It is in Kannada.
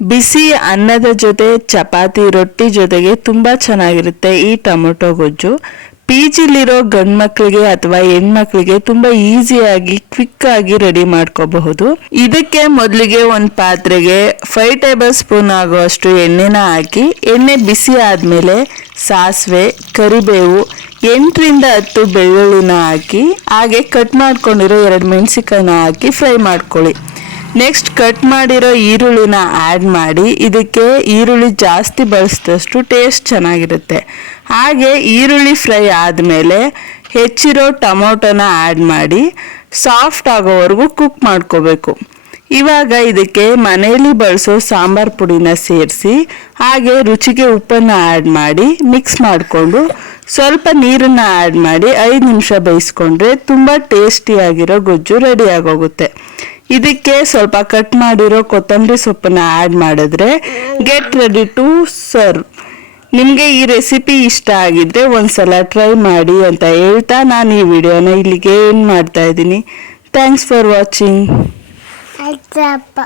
ಬಿಸಿ ಅನ್ನದ ಜೊತೆ ಚಪಾತಿ ರೊಟ್ಟಿ ಜೊತೆಗೆ ತುಂಬ ಚೆನ್ನಾಗಿರುತ್ತೆ ಈ ಟೊಮೊಟೊ ಗೊಜ್ಜು. ಪಿ ಜಿಲಿರೋ ಗಂಡು ಮಕ್ಕಳಿಗೆ ಅಥವಾ ಹೆಣ್ಮಕ್ಳಿಗೆ ತುಂಬಾ ಈಸಿಯಾಗಿ ಕ್ವಿಕ್ ಆಗಿ ರೆಡಿ ಮಾಡ್ಕೋಬಹುದು. ಇದಕ್ಕೆ ಮೊದಲಿಗೆ ಒಂದು ಪಾತ್ರೆಗೆ ಫೈವ್ ಟೇಬಲ್ ಸ್ಪೂನ್ ಆಗುವಷ್ಟು ಎಣ್ಣೆನ ಹಾಕಿ, ಎಣ್ಣೆ ಬಿಸಿ ಆದಮೇಲೆ ಸಾಸಿವೆ, ಕರಿಬೇವು, ಎಂಟರಿಂದ ಹತ್ತು ಬೆಳ್ಳುಳ್ಳಿನ ಹಾಕಿ, ಹಾಗೆ ಕಟ್ ಮಾಡ್ಕೊಂಡಿರೋ ಎರಡು ಮೆಣಸಿಕಾಯಿನ ಹಾಕಿ ಫ್ರೈ ಮಾಡ್ಕೊಳ್ಳಿ. ನೆಕ್ಸ್ಟ್ ಕಟ್ ಮಾಡಿರೋ ಈರುಳ್ಳಿನ ಆ್ಯಡ್ ಮಾಡಿ, ಇದಕ್ಕೆ ಈರುಳ್ಳಿ ಜಾಸ್ತಿ ಬಳಸಿದಷ್ಟು ಟೇಸ್ಟ್ ಚೆನ್ನಾಗಿರುತ್ತೆ. ಹಾಗೆ ಈರುಳ್ಳಿ ಫ್ರೈ ಆದಮೇಲೆ ಹೆಚ್ಚಿರೋ ಟೊಮೊಟೊನ ಆ್ಯಡ್ ಮಾಡಿ ಸಾಫ್ಟ್ ಆಗೋವರೆಗೂ ಕುಕ್ ಮಾಡ್ಕೋಬೇಕು. ಇವಾಗ ಇದಕ್ಕೆ ಮನೆಯಲ್ಲಿ ಬಳಸೋ ಸಾಂಬಾರ್ ಪುಡಿನ ಸೇರಿಸಿ, ಹಾಗೆ ರುಚಿಗೆ ಉಪ್ಪನ್ನು ಆ್ಯಡ್ ಮಾಡಿ ಮಿಕ್ಸ್ ಮಾಡಿಕೊಂಡು ಸ್ವಲ್ಪ ನೀರನ್ನು ಆ್ಯಡ್ ಮಾಡಿ ಐದು ನಿಮಿಷ ಬೇಯಿಸ್ಕೊಂಡ್ರೆ ತುಂಬ ಟೇಸ್ಟಿಯಾಗಿರೋ ಗೊಜ್ಜು ರೆಡಿ ಆಗೋಗುತ್ತೆ. ಇದಕ್ಕೆ ಸ್ವಲ್ಪ ಕಟ್ ಮಾಡಿರೋ ಕೊತ್ತಂಬರಿ ಸೊಪ್ಪನ್ನ ಆ್ಯಡ್ ಮಾಡಿದ್ರೆ ಗೆಟ್ ರೆಡಿ ಟು ಸರ್ವ್ ನಿಮಗೆ ಈ ರೆಸಿಪಿ ಇಷ್ಟ ಆಗಿದ್ರೆ ಒಂದ್ಸಲ ಟ್ರೈ ಮಾಡಿ ಅಂತ ಹೇಳ್ತಾ ನಾನು ಈ ವಿಡಿಯೋನ ಇಲ್ಲಿಗೆ ಏನು ಮಾಡ್ತಾ ಇದ್ದೀನಿ. ಥ್ಯಾಂಕ್ಸ್ ಫಾರ್ ವಾಚಿಂಗ್ ಆಯ್ತಪ್ಪ